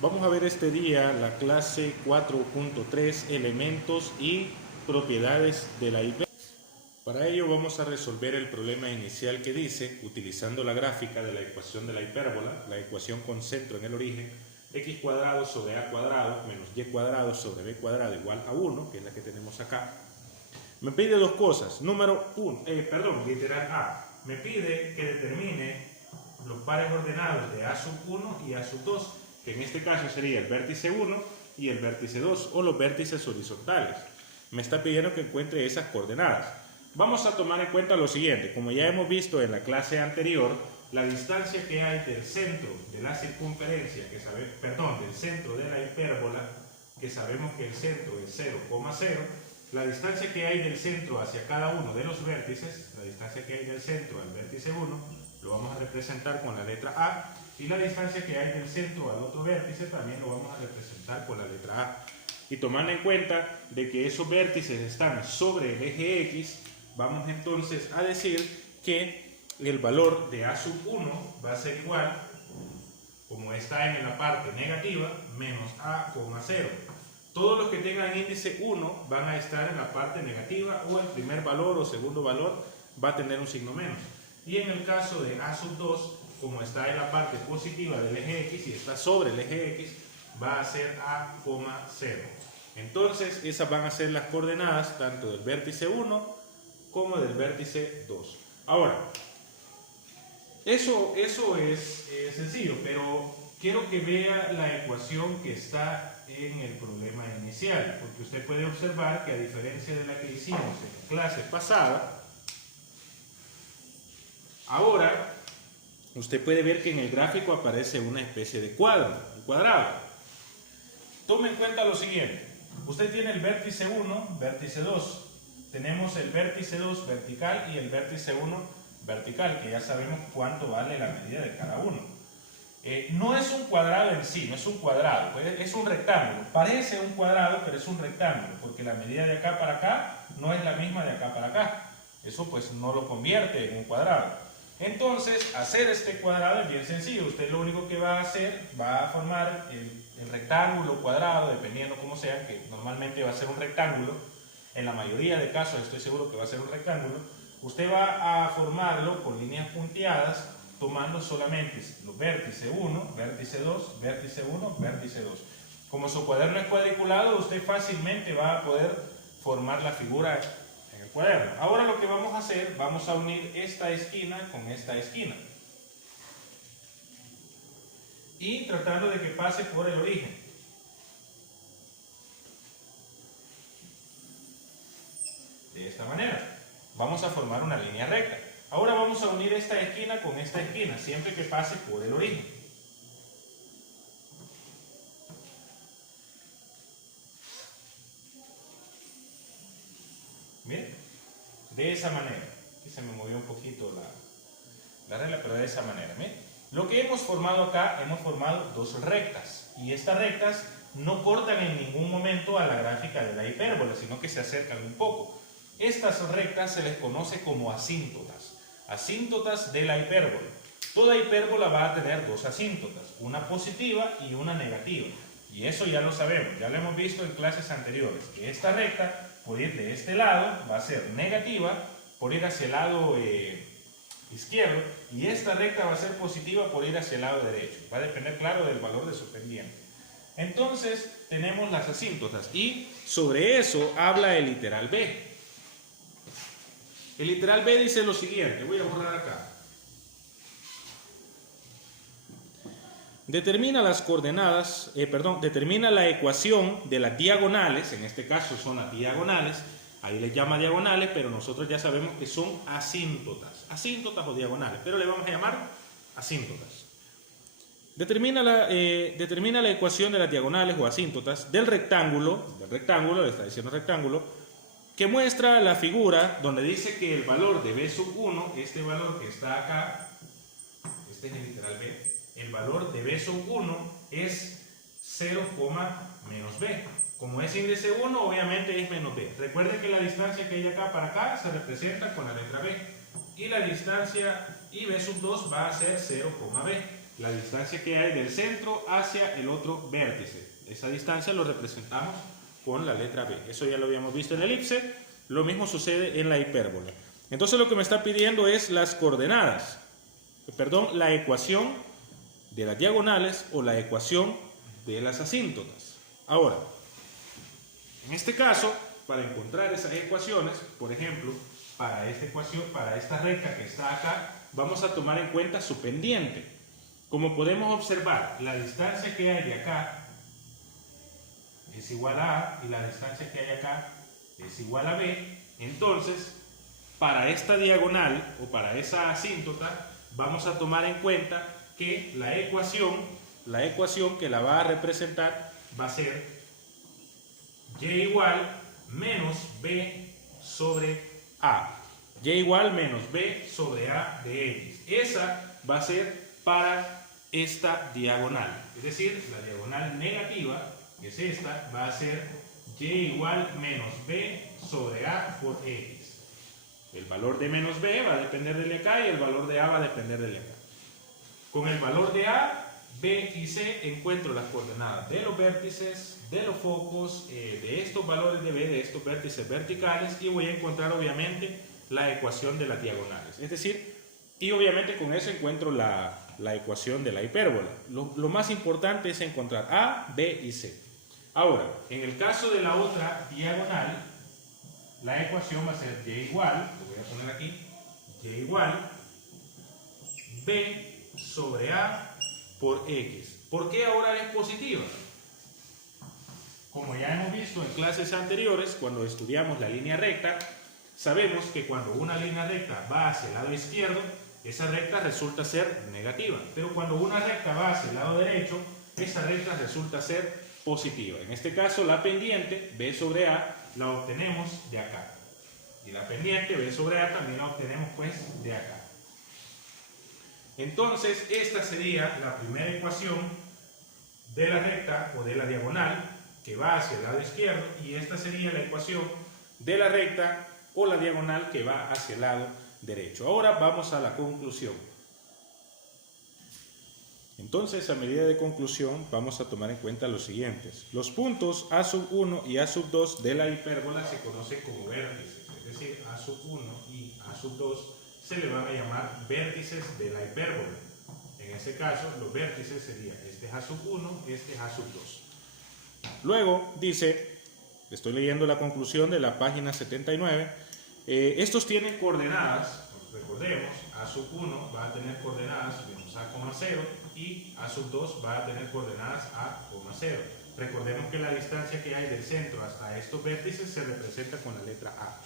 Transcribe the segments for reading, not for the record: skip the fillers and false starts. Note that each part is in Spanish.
Vamos a ver este día la clase 4.3, elementos y propiedades de la hipérbola. Para ello vamos a resolver el problema inicial que dice, utilizando la gráfica de la ecuación de la hipérbola, la ecuación con centro en el origen, x cuadrado sobre a cuadrado menos y cuadrado sobre b cuadrado igual a 1, que es la que tenemos acá. Me pide dos cosas. Literal A. Me pide que determine los pares ordenados de a sub 1 y a sub 2, que en este caso sería el vértice 1 y el vértice 2, o los vértices horizontales. Me está pidiendo que encuentre esas coordenadas. Vamos a tomar en cuenta lo siguiente. Como ya hemos visto en la clase anterior, la distancia que hay del centro de la circunferencia, del centro de la hipérbola, que sabemos que el centro es 0,0, la distancia que hay del centro hacia cada uno de los vértices, la distancia que hay del centro al vértice 1, lo vamos a representar con la letra A, y la distancia que hay del centro al otro vértice también lo vamos a representar con la letra A. Y tomando en cuenta de que esos vértices están sobre el eje X, vamos entonces a decir que el valor de a sub 1 va a ser igual, como está en la parte negativa, menos a, 0. Todos los que tengan índice 1 van a estar en la parte negativa, o el primer valor o segundo valor va a tener un signo menos. Y en el caso de a sub 2, como está en la parte positiva del eje X y está sobre el eje X, va a ser a, 0. Entonces esas van a ser las coordenadas tanto del vértice 1 como del vértice 2. Ahora, eso es sencillo, pero quiero que vea la ecuación que está en el problema inicial, porque usted puede observar que a diferencia de la que hicimos en la clase pasada, ahora usted puede ver que en el gráfico aparece una especie de cuadrado. Tome en cuenta lo siguiente. Usted tiene el vértice 1, vértice 2. Tenemos el vértice 2 vertical y el vértice 1 vertical, que ya sabemos cuánto vale la medida de cada uno. No es un cuadrado en sí, no es un cuadrado, es un rectángulo. Parece un cuadrado, pero es un rectángulo, porque la medida de acá para acá no es la misma de acá para acá. Eso pues no lo convierte en un cuadrado. Entonces, hacer este cuadrado es bien sencillo. Usted lo único que va a hacer, va a formar el rectángulo, cuadrado, dependiendo cómo sea, que normalmente va a ser un rectángulo. En la mayoría de casos estoy seguro que va a ser un rectángulo. Usted va a formarlo con líneas punteadas, tomando solamente los vértice 1, vértice 2, vértice 1, vértice 2. Como su cuaderno es cuadriculado, usted fácilmente va a poder formar la figura en el cuaderno. Ahora lo que vamos a hacer, vamos a unir esta esquina con esta esquina. Y tratando de que pase por el origen. De esta manera. Vamos a formar una línea recta. Ahora vamos a unir esta esquina con esta esquina, siempre que pase por el origen. Bien, de esa manera. Aquí se me movió un poquito la regla, pero de esa manera. Bien. Lo que hemos formado acá, hemos formado dos rectas. Y estas rectas no cortan en ningún momento a la gráfica de la hipérbola, sino que se acercan un poco. Estas rectas se les conoce como asíntotas. Asíntotas de la hipérbola. Toda hipérbola va a tener dos asíntotas, una positiva y una negativa. Y eso ya lo sabemos, ya lo hemos visto en clases anteriores, que esta recta, por ir de este lado, va a ser negativa, por ir hacia el lado izquierdo, y esta recta va a ser positiva por ir hacia el lado derecho. Va a depender, claro, del valor de su pendiente. Entonces, tenemos las asíntotas, y sobre eso habla el literal B. El literal B dice lo siguiente, voy a borrar acá. Determina las coordenadas, determina la ecuación de las diagonales, en este caso son las diagonales, ahí les llama diagonales, pero nosotros ya sabemos que son asíntotas o diagonales, pero le vamos a llamar asíntotas. Determina la ecuación de las diagonales o asíntotas del rectángulo, le está diciendo rectángulo, que muestra la figura donde dice que el valor de b sub 1, este valor que está acá, este es el literal b, el valor de b sub 1 es 0, menos b. Como es índice 1, obviamente es menos b. Recuerden que la distancia que hay acá para acá se representa con la letra b. Y la distancia y b sub 2 va a ser 0, b. la distancia que hay del centro hacia el otro vértice. Esa distancia lo representamos con la letra B. Eso ya lo habíamos visto en la elipse. Lo mismo sucede en la hipérbola. Entonces lo que me está pidiendo es las coordenadas, la ecuación de las diagonales o la ecuación de las asíntotas. Ahora, en este caso, para encontrar esas ecuaciones, por ejemplo, para esta ecuación, para esta recta que está acá, vamos a tomar en cuenta su pendiente. Como podemos observar, la distancia que hay de acá es igual a A y la distancia que hay acá es igual a B. Entonces, para esta diagonal o para esa asíntota, vamos a tomar en cuenta que la ecuación que la va a representar va a ser y igual menos B sobre A. Y igual menos B sobre A de X. Esa va a ser para esta diagonal. Es decir, la diagonal negativa, que es esta, va a ser y igual menos B sobre A por X. El valor de menos B va a depender del de acá y el valor de A va a depender del de acá. Con el valor de A, B y C encuentro las coordenadas de los vértices, de los focos, de estos valores de B, de estos vértices verticales, y voy a encontrar obviamente la ecuación de las diagonales. Es decir, y obviamente con eso encuentro la ecuación de la hipérbola. Lo más importante es encontrar A, B y C. Ahora, en el caso de la otra diagonal, la ecuación va a ser y igual, lo voy a poner aquí, y igual B sobre A por X. ¿Por qué ahora es positiva? Como ya hemos visto en clases anteriores, cuando estudiamos la línea recta, sabemos que cuando una línea recta va hacia el lado izquierdo, esa recta resulta ser negativa. Pero cuando una recta va hacia el lado derecho, esa recta resulta ser positiva. En este caso, la pendiente B sobre A la obtenemos de acá. Y la pendiente B sobre A también la obtenemos pues de acá. Entonces, esta sería la primera ecuación de la recta o de la diagonal que va hacia el lado izquierdo, y esta sería la ecuación de la recta o la diagonal que va hacia el lado derecho. Ahora vamos a la conclusión. Entonces, a medida de conclusión, vamos a tomar en cuenta los siguientes. Los puntos A sub 1 y A sub 2 de la hipérbola se conocen como vértices, es decir, A sub 1 y A sub 2 se le van a llamar vértices de la hipérbola. En este caso, los vértices serían este es A sub 1, este es A sub 2. Luego dice, estoy leyendo la conclusión de la página 79, estos tienen coordenadas, recordemos, A sub 1 va a tener coordenadas menos A, 0 y A sub 2 va a tener coordenadas A, 0. Recordemos que la distancia que hay del centro hasta estos vértices se representa con la letra A.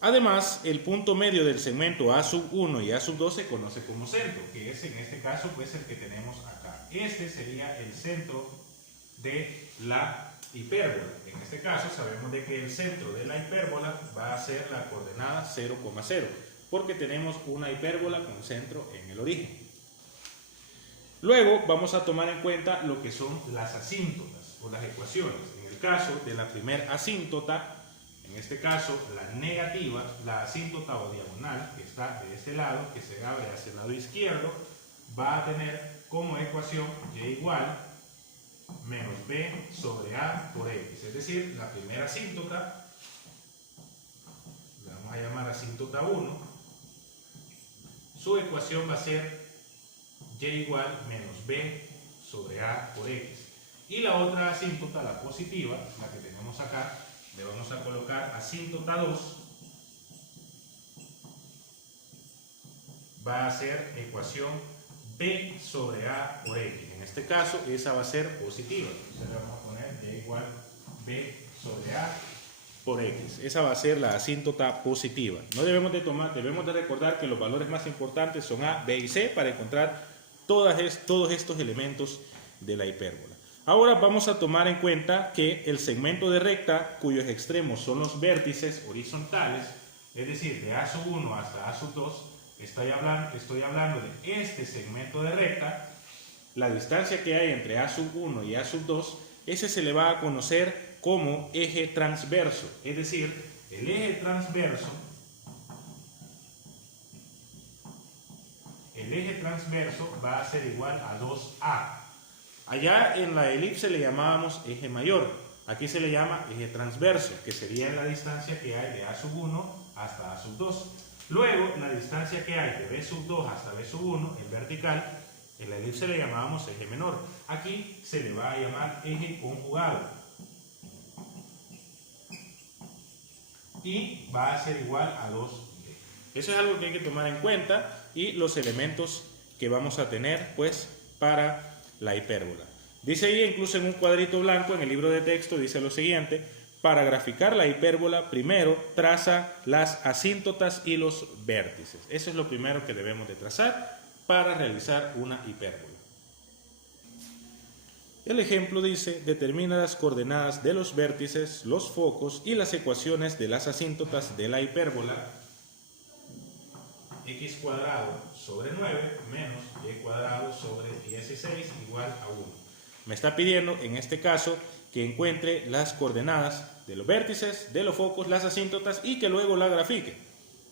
Además, el punto medio del segmento A sub 1 y A sub 2 se conoce como centro, que es en este caso pues el que tenemos acá. Este sería el centro de la hipérbola. En este caso sabemos de que el centro de la hipérbola va a ser la coordenada 0,0, porque tenemos una hipérbola con centro en el origen. Luego vamos a tomar en cuenta lo que son las asíntotas o las ecuaciones. En el caso de la primera asíntota, en este caso la negativa, la asíntota o diagonal que está de este lado, que se abre hacia el lado izquierdo, va a tener como ecuación y igual menos B sobre A por X. Es decir, la primera asíntota, la vamos a llamar asíntota 1, su ecuación va a ser y igual menos B sobre A por X. Y la otra asíntota, la positiva, la que tenemos acá, le vamos a colocar asíntota 2, va a ser ecuación B sobre A por X. En este caso, esa va a ser positiva. Entonces le vamos a poner y igual B sobre A por X. Esa va a ser la asíntota positiva. No debemos de recordar que los valores más importantes son A, B y C para encontrar todos estos elementos de la hipérbola. Ahora vamos a tomar en cuenta que el segmento de recta, cuyos extremos son los vértices horizontales, es decir, de A sub 1 hasta A sub 2, estoy hablando de este segmento de recta, la distancia que hay entre A sub 1 y A sub 2, ese se le va a conocer como eje transverso, es decir, el eje el eje transverso va a ser igual a 2A. Allá en la elipse le llamábamos eje mayor, aquí se le llama eje transverso, que sería la distancia que hay de A sub 1 hasta A sub 2. Luego, la distancia que hay de B sub 2 hasta B sub 1, el vertical, en la elipse le llamábamos eje menor. Aquí se le va a llamar eje conjugado. Y va a ser igual a 2B. Eso es algo que hay que tomar en cuenta y los elementos que vamos a tener pues para la hipérbola. Dice ahí, incluso en un cuadrito blanco en el libro de texto, dice lo siguiente: para graficar la hipérbola, primero traza las asíntotas y los vértices. Eso es lo primero que debemos de trazar para realizar una hipérbola. El ejemplo dice: determina las coordenadas de los vértices, los focos y las ecuaciones de las asíntotas de la hipérbola x cuadrado sobre 9 menos y cuadrado sobre 16 igual a 1. Me está pidiendo en este caso que encuentre las coordenadas de los vértices, de los focos, las asíntotas y que luego la grafique.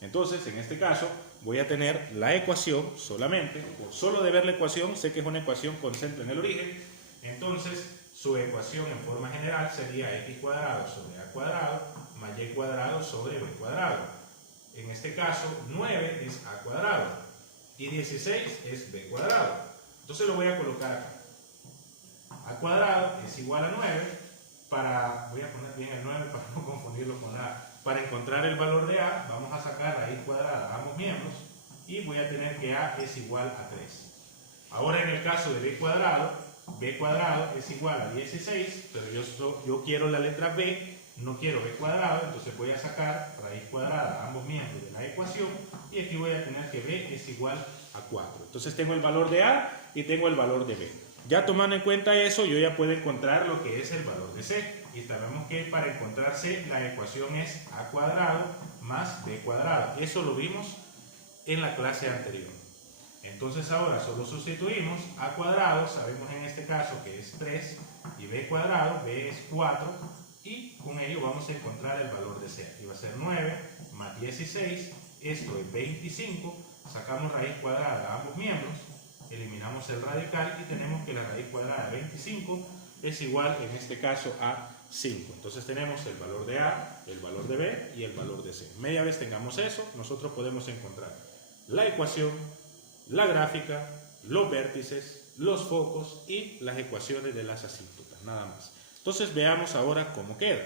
Entonces, en este caso, voy a tener la ecuación solamente, por solo de ver la ecuación, sé que es una ecuación con centro en el origen. Entonces, su ecuación en forma general sería x cuadrado sobre a cuadrado más y cuadrado sobre b cuadrado. En este caso, 9 es a cuadrado y 16 es b cuadrado. Entonces lo voy a colocar acá. A cuadrado es igual a 9 voy a poner bien el 9 para no confundirlo con a. Para encontrar el valor de a, vamos a sacar raíz cuadrada a ambos miembros y voy a tener que a es igual a 3. Ahora en el caso de b cuadrado es igual a 16, pero yo quiero la letra b, no quiero b cuadrado, entonces voy a sacar raíz cuadrada a ambos miembros de la ecuación y aquí voy a tener que b es igual a 4. Entonces tengo el valor de a y tengo el valor de b. Ya tomando en cuenta eso, yo ya puedo encontrar lo que es el valor de c. Y sabemos que para encontrar c, la ecuación es a cuadrado más b cuadrado. Eso lo vimos en la clase anterior. Entonces ahora solo sustituimos a cuadrado, sabemos en este caso que es 3, y b cuadrado, b es 4, y con ello vamos a encontrar el valor de c. Aquí va a ser 9 más 16, esto es 25, sacamos raíz cuadrada a ambos miembros, eliminamos el radical y tenemos que la raíz cuadrada de 25 es igual en este caso a 5. Entonces tenemos el valor de a, el valor de b y el valor de c. Media vez tengamos eso, nosotros podemos encontrar la ecuación, la gráfica, los vértices, los focos y las ecuaciones de las asíntotas, nada más. Entonces veamos ahora cómo queda.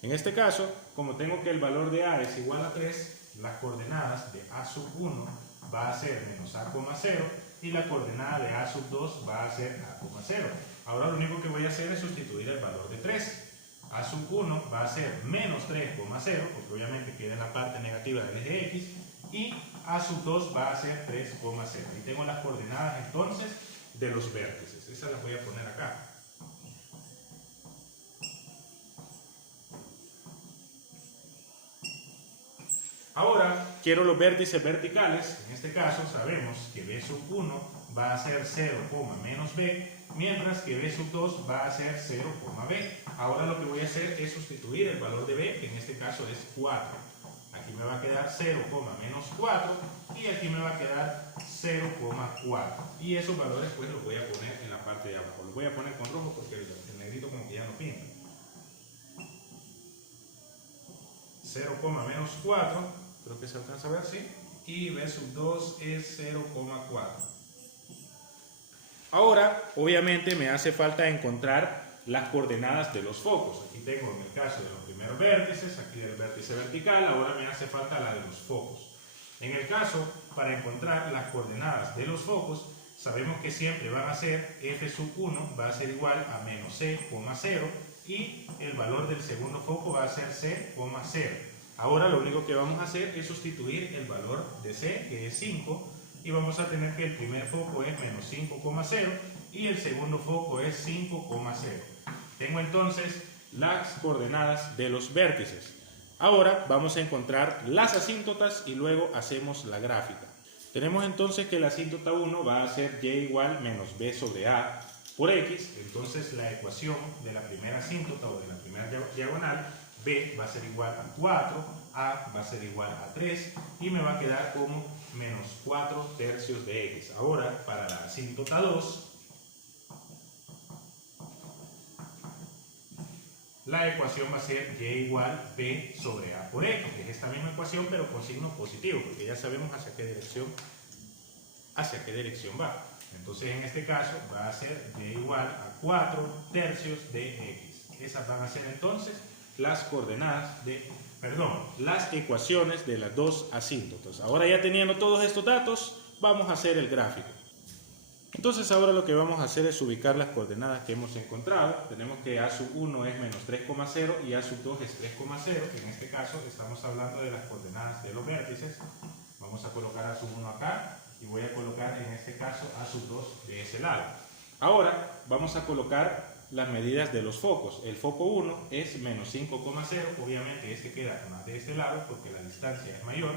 En este caso, como tengo que el valor de a es igual a 3, las coordenadas de a sub 1 va a ser menos a, 0 y la coordenada de a sub 2 va a ser a, 0. Ahora lo único que voy a hacer es sustituir el valor de 3. A sub 1 va a ser menos 3,0, porque obviamente queda en la parte negativa del eje X, y a sub 2 va a ser 3,0. Ahí tengo las coordenadas entonces de los vértices. Esas las voy a poner acá. Ahora quiero los vértices verticales. En este caso sabemos que b sub 1 va a ser 0, menos b, mientras que b sub 2 va a ser 0, b. Ahora lo que voy a hacer es sustituir el valor de b, que en este caso es 4. Aquí me va a quedar 0, menos 4 y aquí me va a quedar 0,4. Y esos valores pues los voy a poner en la parte de abajo. Los voy a poner con rojo porque el negrito como que ya no pinta. 0, menos 4. Creo que se alcanza a ver, ¿sí? Y b sub 2 es 0,4. Ahora, obviamente, me hace falta encontrar las coordenadas de los focos. Aquí tengo en el caso de los primeros vértices, aquí del vértice vertical, ahora me hace falta la de los focos. En el caso, para encontrar las coordenadas de los focos, sabemos que siempre van a ser f sub 1 va a ser igual a menos c, 0 y el valor del segundo foco va a ser c, 0. Ahora lo único que vamos a hacer es sustituir el valor de c, que es 5, y vamos a tener que el primer foco es menos 5,0 y el segundo foco es 5,0. Tengo entonces las coordenadas de los vértices. Ahora vamos a encontrar las asíntotas y luego hacemos la gráfica. Tenemos entonces que la asíntota 1 va a ser y igual menos b sobre a por x. Entonces la ecuación de la primera asíntota o de la primera diagonal, b va a ser igual a 4, a va a ser igual a 3 y me va a quedar como menos 4 tercios de x. Ahora, para la asíntota 2, la ecuación va a ser y igual b sobre a por x, que es esta misma ecuación pero con signo positivo, porque ya sabemos hacia qué dirección va. Entonces en este caso va a ser y igual a 4 tercios de x. Esas van a ser entonces las coordenadas las ecuaciones de las dos asíntotas. Ahora ya teniendo todos estos datos, vamos a hacer el gráfico. Entonces ahora lo que vamos a hacer es ubicar las coordenadas que hemos encontrado. Tenemos que a sub 1 es menos 3,0 y a sub 2 es 3,0, que en este caso estamos hablando de las coordenadas de los vértices. Vamos a colocar a sub 1 acá y voy a colocar en este caso a sub 2 de ese lado. Ahora vamos a colocar las medidas de los focos. El foco 1 es menos 5,0, obviamente este queda más de este lado porque la distancia es mayor,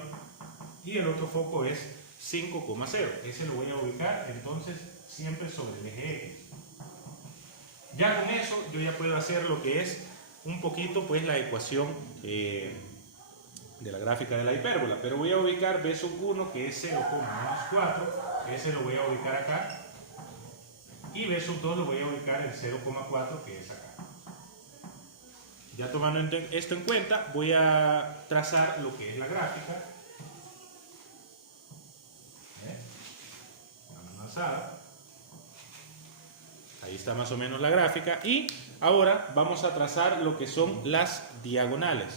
y el otro foco es 5,0. Ese lo voy a ubicar entonces siempre sobre el eje X. Ya con eso yo ya puedo hacer lo que es un poquito pues la ecuación de la gráfica de la hipérbola, pero voy a ubicar b sub 1 que es 0, menos 4, ese lo voy a ubicar acá, y b sub 2 lo voy a ubicar en 0,4 que es acá. Ya tomando esto en cuenta, voy a trazar lo que es la gráfica. Ahí está más o menos la gráfica, y ahora vamos a trazar lo que son las diagonales.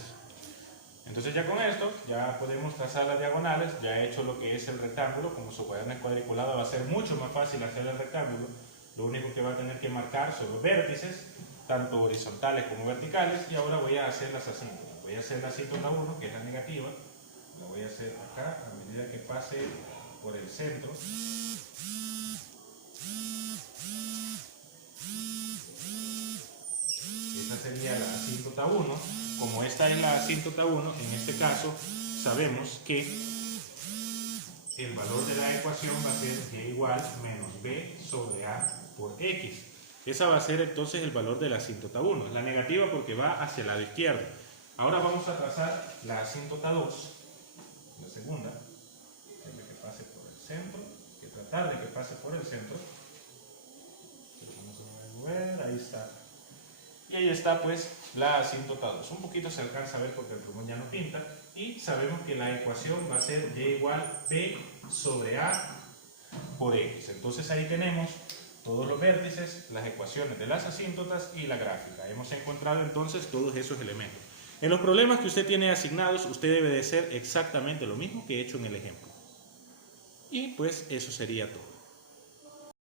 Entonces ya con esto ya podemos trazar las diagonales. Ya he hecho lo que es el rectángulo. Como su cuaderno es cuadriculado va a ser mucho más fácil hacer el rectángulo. Lo único que va a tener que marcar son los vértices, tanto horizontales como verticales, y ahora voy a hacer las asíntotas. Voy a hacer la asíntota 1, que es la negativa, la voy a hacer acá a medida que pase por el centro. Esta sería la asíntota 1. Como esta es la asíntota 1, en este caso sabemos que el valor de la ecuación va a ser y igual menos b sobre a por x. Esa va a ser entonces el valor de la asíntota 1. La negativa porque va hacia el lado izquierdo. Ahora vamos a trazar la asíntota 2, la segunda. Tiene que pase por el centro, hay que tratar de que pase por el centro. Vamos a mover, ahí está. Y ahí está pues la asíntota 2. Un poquito se alcanza a ver porque el plumón ya no pinta. Y sabemos que la ecuación va a ser y igual b sobre a por x. Entonces ahí tenemos todos los vértices, las ecuaciones de las asíntotas y la gráfica. Hemos encontrado entonces todos esos elementos. En los problemas que usted tiene asignados, usted debe de hacer exactamente lo mismo que he hecho en el ejemplo. Y pues eso sería todo.